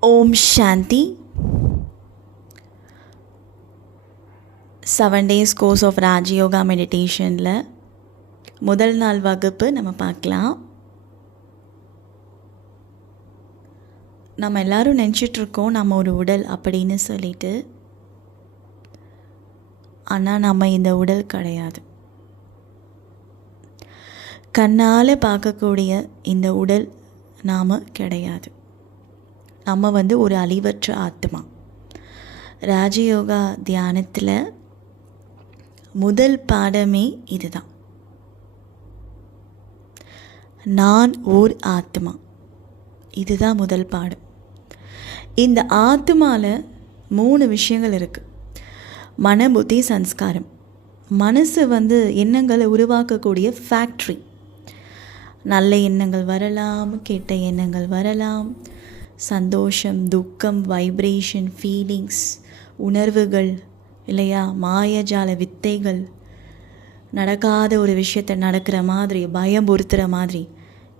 Om Shanti. Seven days course of Rajyoga மெடிடேஷனில் முதல் நாள் வகுப்பு நம்ம பார்க்கலாம். நம்ம எல்லோரும் நினச்சிட்ருக்கோம் நம்ம ஒரு உடல் அப்படின்னு சொல்லிட்டு. ஆனால் நம்ம இந்த உடல் கிடையாது. கண்ணால் பார்க்கக்கூடிய இந்த உடல் நாம் கிடையாது. நம்ம வந்து ஒரு அழிவற்ற ஆத்மா. ராஜயோகா தியானத்தில் முதல் பாடமே இதுதான். நான் ஓர் ஆத்மா. இதுதான் முதல் பாடம். இந்த ஆத்மாவில் மூணு விஷயங்கள் இருக்குது மன புத்தி சன்ஸ்காரம் மனசு வந்து எண்ணங்களை உருவாக்கக்கூடிய ஃபேக்ட்ரி நல்ல எண்ணங்கள் வரலாம் கெட்ட எண்ணங்கள் வரலாம். சந்தோஷம் துக்கம் வைப்ரேஷன் ஃபீலிங்ஸ் உணர்வுகள் இல்லையா? மாயஜால வித்தைகள். நடக்காத ஒரு விஷயத்தை நடக்கிற மாதிரி பயம் பொறுத்துகிற மாதிரி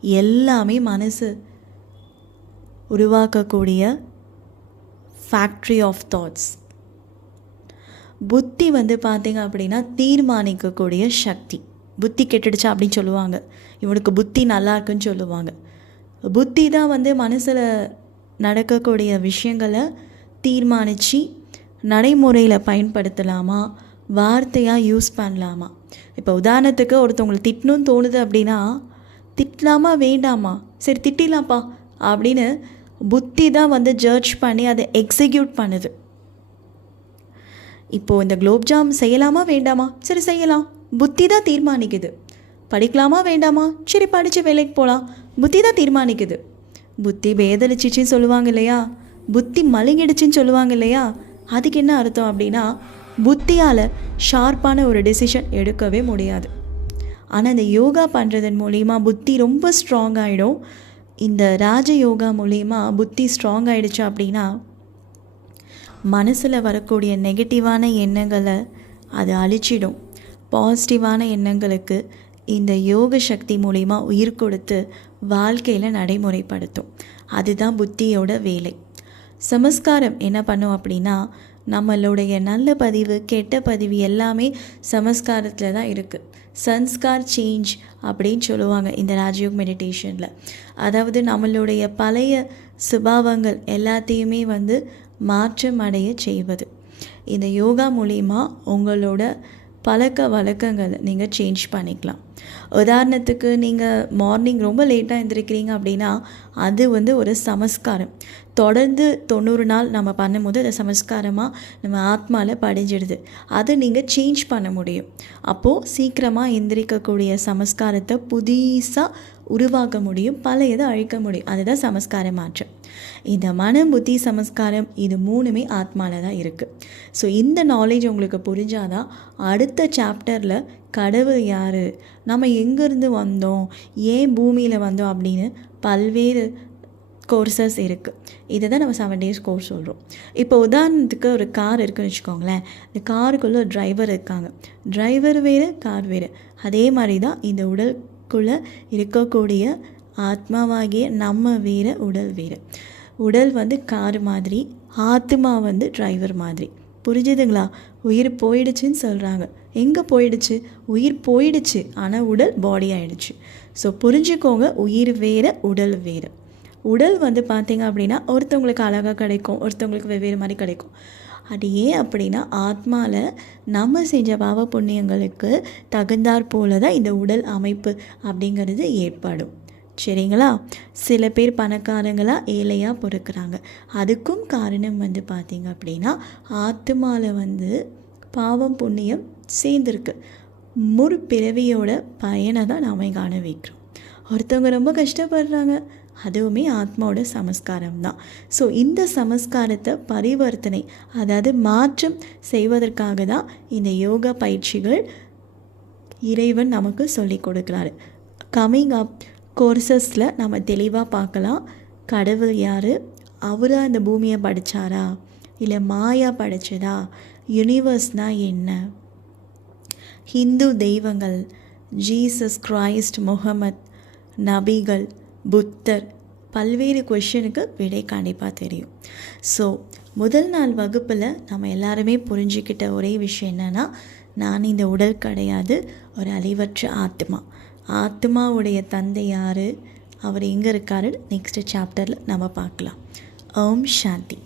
எல்லாமே மனசு உருவாக்கக்கூடிய ஃபேக்ட்ரி ஆஃப் தாட்ஸ் புத்தி வந்து பார்த்திங்க அப்படின்னா தீர்மானிக்கக்கூடிய சக்தி. புத்தி கெட்டுடுச்சா அப்படின்னு சொல்லுவாங்க. இவனுக்கு புத்தி நல்லா இருக்குன்னு சொல்லுவாங்க. புத்தி தான் வந்து மனசில் நடக்கக்கூடிய விஷயங்களை தீர்மானித்து நடைமுறையில் பயன்படுத்தலாமா? வார்த்தையாக யூஸ் பண்ணலாமா? இப்போ உதாரணத்துக்கு ஒருத்தவங்களை திட்டணும்னு தோணுது அப்படின்னா திட்டலாமா? வேண்டாமா? சரி திட்டிலாம்ப்பா அப்படின்னு புத்தி தான் வந்து ஜட்ஜ் பண்ணி அதை எக்ஸிக்யூட் பண்ணுது. இப்போது இந்த குலோப்ஜாம் செய்யலாமா? வேண்டாமா? சரி செய்யலாம். புத்தி தான் தீர்மானிக்குது. படிக்கலாமா? வேண்டாமா? சரி படித்து வேலைக்கு போகலாம் புத்தி தான் தீர்மானிக்குது. புத்தி பேதலிச்சிச்சின்னு சொல்லுவாங்க இல்லையா? புத்தி மழுங்கிடுச்சின்னு சொல்லுவாங்க இல்லையா? அதுக்கு என்ன அர்த்தம் அப்படின்னா புத்தியால் ஷார்ப்பான ஒரு டெசிஷன் எடுக்கவே முடியாது. ஆனால் இந்த யோகா பண்ணுறதன் மூலிமா புத்தி ரொம்ப ஸ்ட்ராங் ஆகிடும் இந்த ராஜ யோகா மூலிமா புத்தி ஸ்ட்ராங் ஆகிடுச்சு அப்படின்னா மனசில் வரக்கூடிய நெகட்டிவான எண்ணங்களை அது அழிச்சிடும். பாசிட்டிவான எண்ணங்களுக்கு இந்த யோக சக்தி மூலிமா உயிர் கொடுத்து வாழ்க்கையில் நடைமுறைப்படுத்தும். அதுதான் புத்தியோட வேலை. சமஸ்காரம் என்ன பண்ணும் அப்படின்னா நம்மளுடைய நல்ல பதிவு கெட்ட பதிவு எல்லாமே சமஸ்காரத்தில் தான் இருக்குது சன்ஸ்கார் சேஞ்ச் அப்படின்னு சொல்லுவாங்க இந்த ராஜயோக் மெடிடேஷனில். அதாவது நம்மளுடைய பழைய சுபாவங்கள் எல்லாத்தையுமே வந்து மாற்றம் அடைய செய்வது. இந்த யோகா மூலிமா உங்களோட பழக்க வழக்கங்களை நீங்கள் சேஞ்ச் பண்ணிக்கலாம். உதாரணத்துக்கு நீங்கள் மார்னிங் ரொம்ப லேட்டாக எழுந்திருக்கிறீங்க அப்படின்னா அது வந்து ஒரு சமஸ்காரம். தொடர்ந்து தொண்ணூறு நாள் நம்ம பண்ணும்போது அது சமஸ்காரமாக நம்ம ஆத்மாவில் படிஞ்சிடுது. அதை நீங்கள் சேஞ்ச் பண்ண முடியும். அப்போது சீக்கிரமாக எந்திரிக்கக்கூடிய சமஸ்காரத்தை புதுசாக உருவாக்க முடியும் பழையதை அழிக்க முடியும். அதுதான் சமஸ்கார மாற்றம் இந்த மனம் புத்தி சமஸ்காரம் இது மூணுமே ஆத்மாவில் தான் இருக்குது ஸோ இந்த நாலேஜ் உங்களுக்கு புரிஞ்சாதான் அடுத்த சாப்டரில் கடவுள் யார் நம்ம எங்கேருந்து வந்தோம் ஏன் பூமியில் வந்தோம் அப்படின்னு பல்வேறு கோர்சஸ் இருக்குது இதை தான் நம்ம செவன் டேஸ் கோர்ஸ் சொல்கிறோம் இப்போ உதாரணத்துக்கு ஒரு கார் இருக்குன்னு வச்சுக்கோங்களேன். இந்த காருக்குள்ளே ஒரு டிரைவர் இருக்காங்க. டிரைவர் வேறு கார் வேறு. அதே மாதிரி தான் இந்த உடல் நமக்குள்ளே இருக்கக்கூடிய ஆத்மாவாகிய நம்ம வேறு உடல் வேறு. உடல் வந்து கார் மாதிரி ஆத்மா வந்து டிரைவர் மாதிரி. புரிஞ்சுதுங்களா? உயிர் போயிடுச்சுன்னு சொல்கிறாங்க எங்கே போயிடுச்சு? உயிர் போயிடுச்சு ஆனால் உடல் பாடி ஆயிடுச்சு. ஸோ புரிஞ்சுக்கோங்க உயிர் வேறு உடல் வேறு. உடல் வந்து பார்த்திங்க அப்படின்னா ஒருத்தவங்களுக்கு அழகாக கிடைக்கும் ஒருத்தவங்களுக்கு வெவ்வேறு மாதிரி கிடைக்கும். அது ஏன் அப்படின்னா ஆத்மாவில் நம்ம செஞ்ச பாவ புண்ணியங்களுக்கு தகுந்தாற் போல தான் இந்த உடல் அமைப்பு அப்படிங்கிறது ஏற்படும். சரிங்களா? சில பேர் பணக்காரங்களாக ஏழையாக பொறுக்கிறாங்க. அதுக்கும் காரணம் வந்து பார்த்திங்க அப்படின்னா ஆத்மாவில் வந்து பாவம் புண்ணியம் சேர்ந்துருக்கு. முற்பிறவியோட பயனை தான் நாம் காண வைக்கிறோம். ஒருத்தவங்க ரொம்ப கஷ்டப்படுறாங்க. அதுவுமே ஆத்மாவோட சமஸ்காரம் தான் ஸோ இந்த சமஸ்காரத்தை பரிவர்த்தனை அதாவது மாற்றம் செய்வதற்காக தான் இந்த யோகா பயிற்சிகள் இறைவன் நமக்கு சொல்லி கொடுக்குறாரு. கம்மிங் அப் கோர்சஸில் நம்ம தெளிவாக பார்க்கலாம். கடவுள் யார்? அவராக இந்த பூமியை படித்தாரா இல்லை மாயா படைச்சதா? யூனிவர்ஸ்னால் என்ன? ஹிந்து தெய்வங்கள் ஜீசஸ் கிரைஸ்ட் முகமத் நபிகள் புத்தர் பல்வேறு கொஷனுக்கு விடை கண்டிப்பாக தெரியும். ஸோ முதல் நாள் வகுப்பில் நம்ம எல்லாருமே புரிஞ்சுக்கிட்ட ஒரே விஷயம் என்னென்னா நான் இந்த உடல் கிடையாது ஒரு அழிவற்ற ஆத்மா. ஆத்மாவுடைய தந்தை யார்? அவர் எங்கே இருக்காருன்னு நெக்ஸ்ட் சாப்டரில் நம்ம பார்க்கலாம். ஓம் சாந்தி.